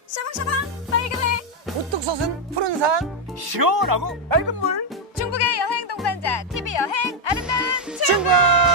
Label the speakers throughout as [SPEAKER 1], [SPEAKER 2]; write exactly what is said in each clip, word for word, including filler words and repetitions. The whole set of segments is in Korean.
[SPEAKER 1] 샤방샤방 빨간해.
[SPEAKER 2] 우뚝 솟은 푸른 산
[SPEAKER 3] 시원하고 맑은 물
[SPEAKER 1] 중국의 여행 동반자 티비 여행 아름다운
[SPEAKER 2] 중국.
[SPEAKER 1] 중국.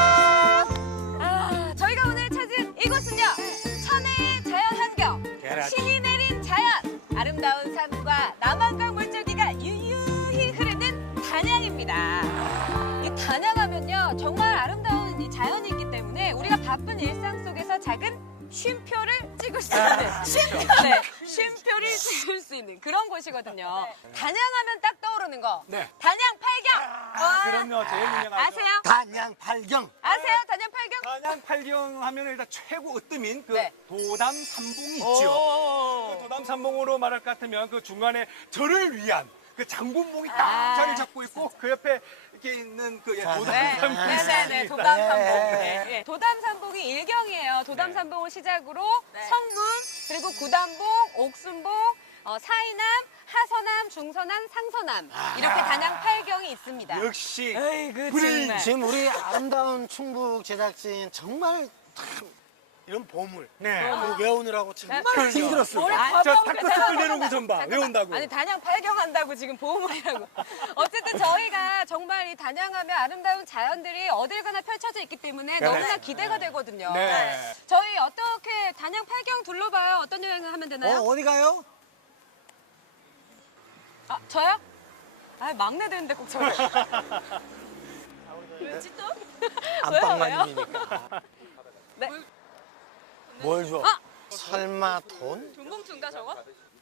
[SPEAKER 1] 아, 저희가 오늘 찾은 이곳은요, 천혜의 자연환경,
[SPEAKER 3] 계란치.
[SPEAKER 1] 신이 내린 자연, 아름다운 산과 남한강 물줄기가 유유히 흐르는 단양입니다. 이 단양하면요, 정말 아름다운 이 자연이 있기 때문에 우리가 바쁜 일상 속에서 작은 쉼표를 찍을 수 있는, 쉼표, 네, 쉼표를 찍을 수 있는 그런 곳이거든요. 단양하면 딱 떠오르는 거,
[SPEAKER 3] 네.
[SPEAKER 1] 단양 팔경.
[SPEAKER 3] 아, 그럼요. 제일 유명하죠.
[SPEAKER 1] 아세요?
[SPEAKER 2] 단양 팔경.
[SPEAKER 1] 아세요? 단양 팔경?
[SPEAKER 3] 단양 팔경 하면 일단 최고 으뜸인 그
[SPEAKER 1] 네.
[SPEAKER 3] 도담 삼봉이 있죠.
[SPEAKER 1] 오.
[SPEAKER 3] 그 도담 삼봉으로 말할 것 같으면 그 중간에 절을 위한 그 장군봉이 딱
[SPEAKER 1] 아.
[SPEAKER 3] 자리 잡고 있고 그 옆에 이렇게 있는 그 예, 도담
[SPEAKER 1] 네,
[SPEAKER 3] 삼봉이
[SPEAKER 1] 네네네, 도담삼봉. 네, 네. 도담삼봉이 일경이에요. 도담삼봉을 시작으로 성문, 그리고 구담봉, 옥순봉, 어, 사이남, 하서남, 중서남, 상서남, 이렇게 단양 팔경이 있습니다.
[SPEAKER 3] 역시
[SPEAKER 1] 에이그
[SPEAKER 3] 브레인.
[SPEAKER 2] 지금 우리 아름다운 충북 제작진 정말 참 이런 보물
[SPEAKER 3] 네.
[SPEAKER 2] 이거 외우느라고 정말
[SPEAKER 1] 네.
[SPEAKER 2] 힘들었습니다.
[SPEAKER 3] 저 닭가슴살 내려온 거 좀 봐.
[SPEAKER 1] 잠깐만.
[SPEAKER 3] 외운다고.
[SPEAKER 1] 아니, 단양 팔경한다고 지금 보호물이라고. 어쨌든 저희가 정말 이 단양하면 아름다운 자연들이 어딜 가나 펼쳐져 있기 때문에
[SPEAKER 3] 그래.
[SPEAKER 1] 너무나 기대가 되거든요.
[SPEAKER 3] 네.
[SPEAKER 1] 저희 어떻게 단양 팔경 둘러봐요? 어떤 여행을 하면 되나요?
[SPEAKER 2] 어, 어디 가요?
[SPEAKER 1] 아, 저요? 아, 막내 되는데 꼭 저요. 왜지 또?
[SPEAKER 2] 안방마님이니까.
[SPEAKER 1] 네.
[SPEAKER 2] 뭘 줘?
[SPEAKER 1] 아!
[SPEAKER 2] 설마 돈?
[SPEAKER 1] 돈봉투인가 저거?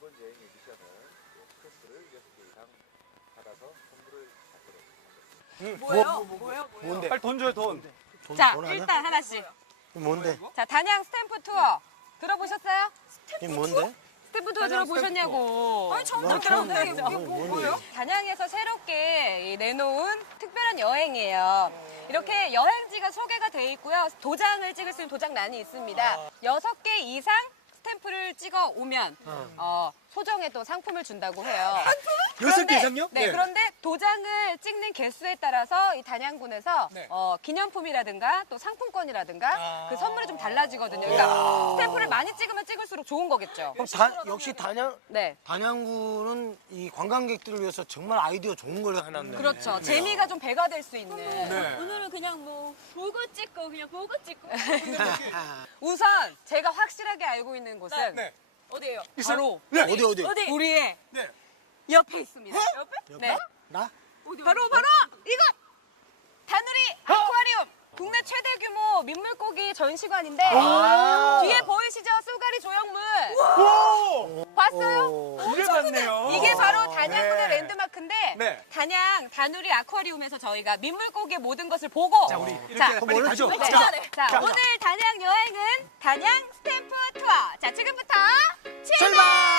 [SPEAKER 1] 뭐예요? 뭐예요? 뭐예요?
[SPEAKER 2] 뭔데?
[SPEAKER 3] 빨리 돈 줘요, 돈.
[SPEAKER 2] 돈,
[SPEAKER 1] 자,
[SPEAKER 2] 돈 아니야?
[SPEAKER 1] 일단 하나씩.
[SPEAKER 2] 뭔데?
[SPEAKER 1] 자, 단양 스탬프 투어 들어보셨어요?
[SPEAKER 2] 이게 뭔데?
[SPEAKER 1] 스탬프 투어 들어보셨냐고. 아니, 처음
[SPEAKER 2] 나 처음
[SPEAKER 1] 들어보는데
[SPEAKER 2] 들어보는데.
[SPEAKER 1] 이게 뭐, 뭐예요? 단양에서 새롭게 이 내놓은 특별한 여행이에요. 이렇게 여행지가 소개가 돼 있고요. 도장을 찍을 수 있는 도장란이 있습니다. 여섯 개 이상 스탬프를 찍어 오면 어, 소정의 또 상품을 준다고 해요.
[SPEAKER 3] 여섯
[SPEAKER 1] 그런데-
[SPEAKER 3] 개 이상요?
[SPEAKER 1] 네,
[SPEAKER 3] 네.
[SPEAKER 1] 그런데 도장을 찍는 개수에 따라서 이 단양군에서
[SPEAKER 3] 네.
[SPEAKER 1] 어, 기념품이라든가 또 상품권이라든가
[SPEAKER 3] 아.
[SPEAKER 1] 그 선물이 좀 달라지거든요. 그러니까 스탬프를 많이 찍으면 찍을수록 좋은 거겠죠.
[SPEAKER 2] 그럼 다, 역시 단양
[SPEAKER 1] 네.
[SPEAKER 2] 단양군은 이 관광객들을 위해서 정말 아이디어 좋은 걸 해놨네.
[SPEAKER 1] 그렇죠. 재미가 좀 배가 될 수 있는.
[SPEAKER 3] 네.
[SPEAKER 4] 오늘은 그냥 뭐 보고 찍고 그냥 보고 찍고
[SPEAKER 1] 우선 제가 확실하게 알고 있는 곳은
[SPEAKER 3] 네.
[SPEAKER 4] 어디예요?
[SPEAKER 1] 바로
[SPEAKER 3] 네.
[SPEAKER 2] 어디 어디?
[SPEAKER 4] 어디?
[SPEAKER 1] 우리의
[SPEAKER 3] 네.
[SPEAKER 1] 옆에 있습니다.
[SPEAKER 4] 옆에?
[SPEAKER 1] 네.
[SPEAKER 2] 나?
[SPEAKER 1] 바로 바로 이것! 다누리 아쿠아리움! 국내 최대 규모 민물고기 전시관인데 뒤에 보이시죠? 쏘가리 조형물
[SPEAKER 3] 오!
[SPEAKER 1] 봤어요?
[SPEAKER 2] 오.
[SPEAKER 3] 이게 맞네요.
[SPEAKER 1] 이게 바로 단양군의
[SPEAKER 3] 네.
[SPEAKER 1] 랜드마크인데
[SPEAKER 3] 네.
[SPEAKER 1] 단양 다누리 아쿠아리움에서 저희가 민물고기의 모든 것을 보고
[SPEAKER 3] 자, 우리 이렇게
[SPEAKER 1] 자,
[SPEAKER 3] 빨리 가죠.
[SPEAKER 1] 네.
[SPEAKER 3] 자,
[SPEAKER 1] 자,
[SPEAKER 3] 자.
[SPEAKER 1] 오늘 단양 여행은 단양 스탬프 투어. 자, 지금부터 출발!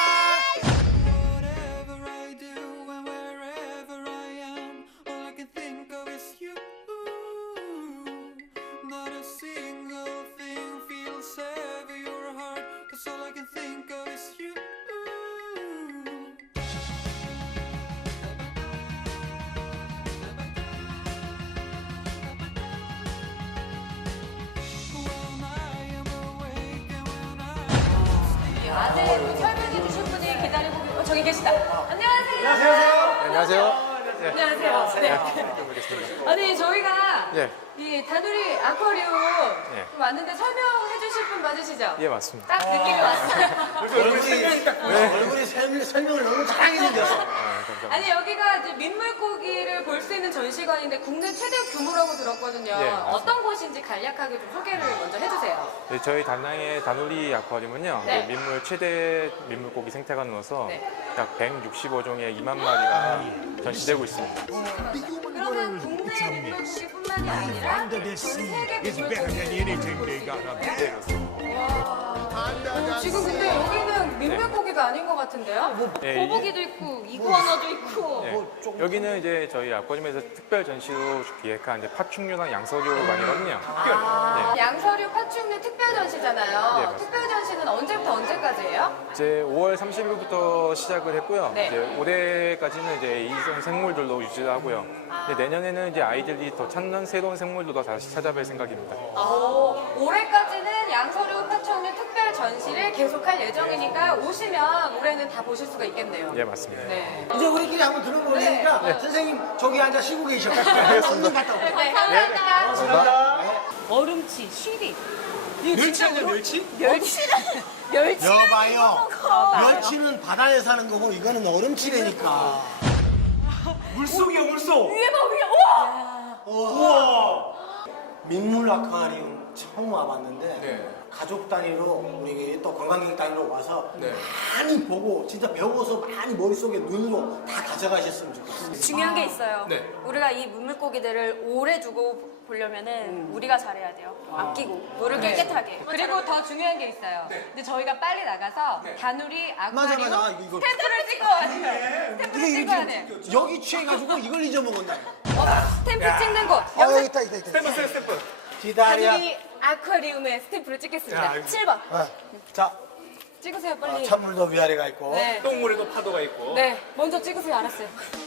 [SPEAKER 5] Whatever I do and wherever I am, all I can think of is you. Not a single thing feels heavy or hard, 'cause all I can think of is you. When I am awake and when I
[SPEAKER 1] 안에 또 설명해 주실 분이 기다리고 계세요. 어, 저기 계시다. 안녕하세요.
[SPEAKER 6] 안녕하세요.
[SPEAKER 1] 안녕하세요. 네. 아니, 저희가
[SPEAKER 6] 예,
[SPEAKER 1] 이 다누리 아쿠아리움
[SPEAKER 6] 예.
[SPEAKER 1] 왔는데 설명해 주실 분 맞으시죠?
[SPEAKER 6] 예 맞습니다.
[SPEAKER 1] 딱 느낌이 왔어요.
[SPEAKER 2] 얼굴이 설- 설명을 너무 잘하게 생겼어.
[SPEAKER 1] 아니, 여기가 이제 민물고기를 볼 수 있는 전시관인데 국내 최대 규모라고 들었거든요.
[SPEAKER 6] 예, 맞습니다.
[SPEAKER 1] 어떤 곳인지 간략하게 좀 소개를 먼저 해주세요.
[SPEAKER 6] 네, 저희 단양의 다누리 아쿠아리움은요,
[SPEAKER 1] 네.
[SPEAKER 6] 그 민물 최대 민물고기 생태관으로서
[SPEAKER 1] 네.
[SPEAKER 6] 약 백육십오 종의 이만 마리가 전시되고 있습니다.
[SPEAKER 1] 그러면 국내 민물고기뿐만이 아니라 전 세계 민물고기. 어, 지금 근데 여기는 민물고기가 아닌 것 같은데요?
[SPEAKER 6] 네,
[SPEAKER 4] 거북이도 있고 이구아나도 있고
[SPEAKER 6] 예, 여기는 이제 저희 아쿠아리움에서 특별 전시로 기획한 이제 파충류랑 양서류관이거든요.
[SPEAKER 1] 아, 양서류 파충류 특별 전시잖아요.
[SPEAKER 6] 네, 맞습니다.
[SPEAKER 1] 특별 전시는 언제부터 언제까지예요?
[SPEAKER 6] 이제 오월 삼십일부터 시작을 했고요.
[SPEAKER 1] 네.
[SPEAKER 6] 이제 올해까지는 이제 이성 생물들로 유지를 하고요. 이제 내년에는 이제 아이들이 더 찾는 새로운 생물들도 다시 찾아뵐 생각입니다.
[SPEAKER 1] 오, 올해까지는 양서류 파충류 특별 전시를 계속할 예정이니까 오시면 올해는 다 보실 수가 있겠네요.
[SPEAKER 6] 예, 맞습니다.
[SPEAKER 1] 네.
[SPEAKER 2] 이제 우리끼리 한번 들어보니까 선생님 저기 앉아 쉬고 계셔. 알겠습니다. 갔다 올게요.
[SPEAKER 1] 네, 감사합니다.
[SPEAKER 3] 감사합니다.
[SPEAKER 1] 얼음치, 쉬리.
[SPEAKER 3] 멸치 아니야, 멸치?
[SPEAKER 1] 멸치는 멸치.
[SPEAKER 2] 여봐요. 멸치는 바다에 사는 거고 이거는 얼음치래니까.
[SPEAKER 3] 물속이요, 물속.
[SPEAKER 1] 위에 봐, 위에. 우와!
[SPEAKER 3] 우와.
[SPEAKER 2] 민물 아쿠아리움 처음 와봤는데
[SPEAKER 6] 네.
[SPEAKER 2] 가족 단위로 우리 또 관광객 단위로 와서
[SPEAKER 6] 네.
[SPEAKER 2] 많이 보고 진짜 배워서 많이 머릿속에 눈으로 다 가져가셨으면 좋겠어요.
[SPEAKER 4] 중요한 게 있어요.
[SPEAKER 6] 네.
[SPEAKER 4] 우리가 이 물고기들을 오래 두고 보려면은 우리가 잘해야 돼요. 아끼고 물을
[SPEAKER 1] 네.
[SPEAKER 4] 깨끗하게.
[SPEAKER 1] 그리고 더 중요한 게 있어요. 근데 저희가 빨리 나가서 다누리
[SPEAKER 2] 맞아,
[SPEAKER 1] 아쿠아리움
[SPEAKER 2] 맞아. 이거-
[SPEAKER 1] 스탬프를 찍고 와야 돼요. 스탬프를
[SPEAKER 2] 이게
[SPEAKER 1] 찍어야
[SPEAKER 2] 지금
[SPEAKER 1] 돼.
[SPEAKER 2] 여기 취해가지고 이걸 잊어먹었나?
[SPEAKER 1] 스탬프 찍는 곳.
[SPEAKER 2] 아 여기 있다 있다 있다.
[SPEAKER 3] 스탬프, 스탬프, 스탬프.
[SPEAKER 2] 기다려.
[SPEAKER 1] 다누리 아쿠아리움에 스탬프를 찍겠습니다.
[SPEAKER 3] 자,
[SPEAKER 1] 칠 번.
[SPEAKER 2] 어. 자,
[SPEAKER 1] 찍으세요,
[SPEAKER 2] 어,
[SPEAKER 1] 빨리.
[SPEAKER 2] 찬물도 위아래가 있고.
[SPEAKER 1] 네.
[SPEAKER 3] 똥물에도 파도가 있고.
[SPEAKER 1] 네, 먼저 찍으세요. 알았어요.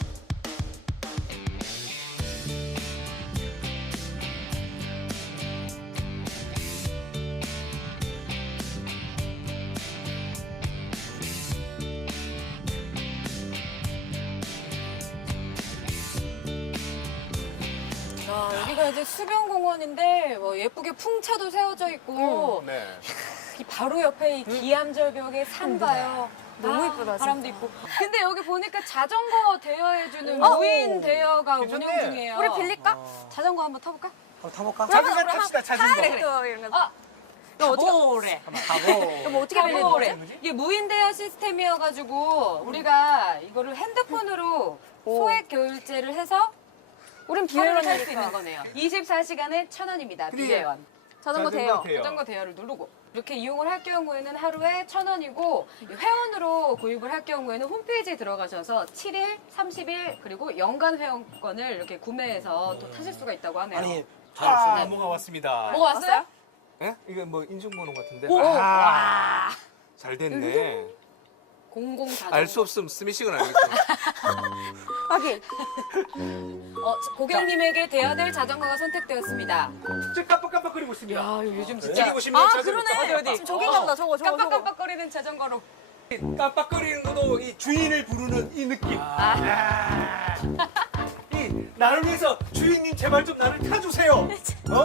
[SPEAKER 1] 자, 여기가 이제 수변공원인데 뭐 예쁘게 풍차도 세워져 있고
[SPEAKER 6] 네.
[SPEAKER 1] 이 바로 옆에 이 기암절벽의 산 봐요.
[SPEAKER 4] 너무
[SPEAKER 1] 아,
[SPEAKER 4] 이쁘다,
[SPEAKER 1] 바람도
[SPEAKER 4] 진짜.
[SPEAKER 1] 있고. 근데 여기 보니까 자전거 대여해주는
[SPEAKER 4] 어?
[SPEAKER 1] 무인 대여가 운영
[SPEAKER 3] 괜찮네.
[SPEAKER 1] 중이에요.
[SPEAKER 4] 우리 빌릴까?
[SPEAKER 1] 자전거 한번 타볼까?
[SPEAKER 2] 한번 타볼까?
[SPEAKER 3] 자전거 탑시다, 자전거.
[SPEAKER 4] 또 이런 거.
[SPEAKER 1] 아, 이거 어떻게
[SPEAKER 2] 가보.
[SPEAKER 4] 그럼 어떻게 빌리는
[SPEAKER 1] 가보래.
[SPEAKER 4] 거지?
[SPEAKER 1] 이게 무인 대여 시스템이어가지고 우리가 이거를 핸드폰으로 소액 결제를 해서
[SPEAKER 4] 우린
[SPEAKER 1] 비회원
[SPEAKER 4] 비회원
[SPEAKER 1] 할수 있는 거네요. 이십사 시간에 천 원입니다. 비회원.
[SPEAKER 4] 자전거
[SPEAKER 3] 자전거
[SPEAKER 4] 대요.
[SPEAKER 3] 대여.
[SPEAKER 1] 자전거 대여를 누르고 이렇게 이용을 할 경우에는 하루에 천 원이고 회원으로 구입을 할 경우에는 홈페이지에 들어가셔서 칠 일, 삼십 일 그리고 연간 회원권을 이렇게 구매해서 또 타실 수가 있다고 하네요.
[SPEAKER 2] 아니,
[SPEAKER 3] 아,
[SPEAKER 2] 잘했습니다.
[SPEAKER 3] 뭐가 왔습니다.
[SPEAKER 1] 뭐가 왔어요?
[SPEAKER 3] 예? 이거 뭐 인증번호 같은데.
[SPEAKER 1] 오!
[SPEAKER 3] 아,
[SPEAKER 1] 와.
[SPEAKER 3] 잘 됐네.
[SPEAKER 1] 공공 자전거.
[SPEAKER 3] 알 수 없으면 스미싱은 알겠어.
[SPEAKER 4] 하긴.
[SPEAKER 1] 어, 고객님에게 대여될 자전거가 선택되었습니다.
[SPEAKER 3] 저 깜빡깜빡거리고 있습니다.
[SPEAKER 1] 아, 요즘
[SPEAKER 3] 저기
[SPEAKER 1] 진짜
[SPEAKER 3] 보시면
[SPEAKER 4] 아,
[SPEAKER 3] 자전거
[SPEAKER 4] 그러네.
[SPEAKER 1] 어디, 어디?
[SPEAKER 4] 지금 저긴가 보다, 저거, 저거, 저거.
[SPEAKER 1] 깜빡깜빡거리는 자전거로.
[SPEAKER 3] 깜빡거리는 것도 이 주인을 부르는 이 느낌. 아. 이 나를 위해서 주인님 제발 좀 나를 타주세요. 어?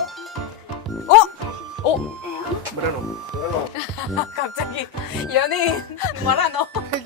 [SPEAKER 1] 어?
[SPEAKER 3] 뭐라노?
[SPEAKER 1] 갑자기 연예인 뭐라 너?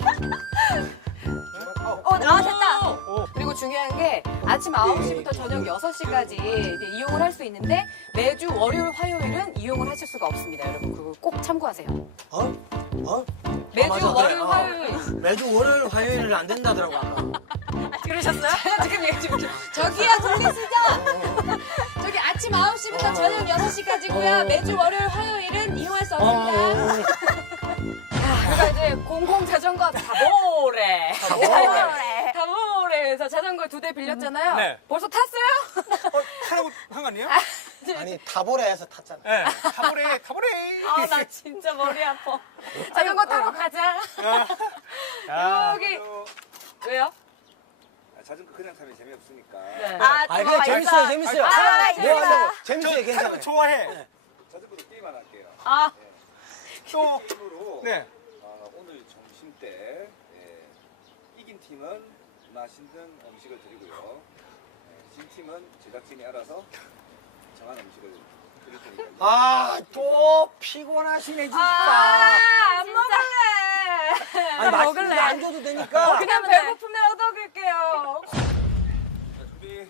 [SPEAKER 4] 어, 아, 됐다.
[SPEAKER 3] 오.
[SPEAKER 1] 그리고 중요한 게 아침 아홉 시부터 저녁 여섯 시까지 이제 이용을 할 수 있는데 매주 월요일, 화요일은 이용을 하실 수가 없습니다. 여러분 그거 꼭 참고하세요.
[SPEAKER 2] 어? 어?
[SPEAKER 1] 매주
[SPEAKER 2] 맞아,
[SPEAKER 1] 월요일,
[SPEAKER 2] 그래. 어.
[SPEAKER 1] 화요일.
[SPEAKER 2] 매주 월요일, 화요일은 안 된다더라고 아까.
[SPEAKER 1] 그러셨어요? 지금 얘기 좀 저기요 돌리시죠? 저기 아침 아홉 시부터 저녁 여섯 시까지고요. 매주 월요일, 화요일은 이용할 수 없습니다. 그러니까 이제 공공 자전거 다보래.
[SPEAKER 4] 다보래.
[SPEAKER 1] 다보래에서 자전거 두 대 빌렸잖아요.
[SPEAKER 3] 네.
[SPEAKER 1] 벌써 탔어요?
[SPEAKER 3] 어, 타라고 한 거 아니에요?
[SPEAKER 2] 아니 타보레에서 탔잖아.
[SPEAKER 3] 네. 타보레, 타보레.
[SPEAKER 1] 아, 나 진짜 머리 아파. 자전거 타러 가자.
[SPEAKER 3] 아,
[SPEAKER 1] 여기.
[SPEAKER 3] 또
[SPEAKER 1] 왜요?
[SPEAKER 7] 아, 자전거 그냥 타면 재미없으니까
[SPEAKER 1] 네.
[SPEAKER 4] 아,
[SPEAKER 2] 아니
[SPEAKER 4] 그거
[SPEAKER 2] 그냥 재밌어요,
[SPEAKER 4] 있어.
[SPEAKER 2] 재밌어요.
[SPEAKER 4] 아,
[SPEAKER 2] 뭐
[SPEAKER 4] 재밌다.
[SPEAKER 2] 한다고?
[SPEAKER 3] 저
[SPEAKER 2] 재밌어요,
[SPEAKER 3] 타는
[SPEAKER 2] 괜찮아요.
[SPEAKER 3] 거 좋아해.
[SPEAKER 7] 자전거도 게임 하나 할게요.
[SPEAKER 1] 아,
[SPEAKER 3] 또,
[SPEAKER 7] 게임으로
[SPEAKER 3] 네.
[SPEAKER 7] 어, 오늘 점심 때 예, 이긴 팀은 맛있는 음식을 드리고요. 예, 진 팀은 제작진이 알아서 정한 음식을 드릴 테니까요.
[SPEAKER 2] 아, 또 피곤하시네 진짜.
[SPEAKER 1] 아, 안 먹을래.
[SPEAKER 2] 아니, 맛있는 거안 줘도 되니까.
[SPEAKER 1] 어, 그냥 배고프면 얻어갈게요.
[SPEAKER 3] 준비.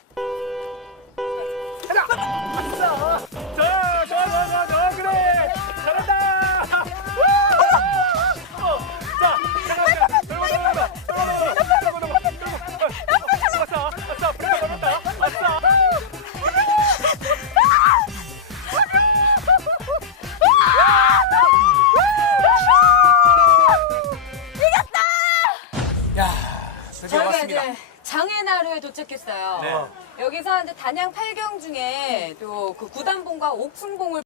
[SPEAKER 3] 자, 좋아, 좋아, 좋아, 좋아, 그래. 잘한다. 우! 자, 잠깐만, 잠깐만, 잠깐만, 잠깐만, 왔어, 왔어, 왔어, 왔어. 야, 드디어
[SPEAKER 1] 저희가
[SPEAKER 3] 왔습니다.
[SPEAKER 1] 이제 장애나루에 도착했어요.
[SPEAKER 3] 네.
[SPEAKER 1] 여기서 이제 단양 팔경 중에 또 그 구단봉과 옥순봉을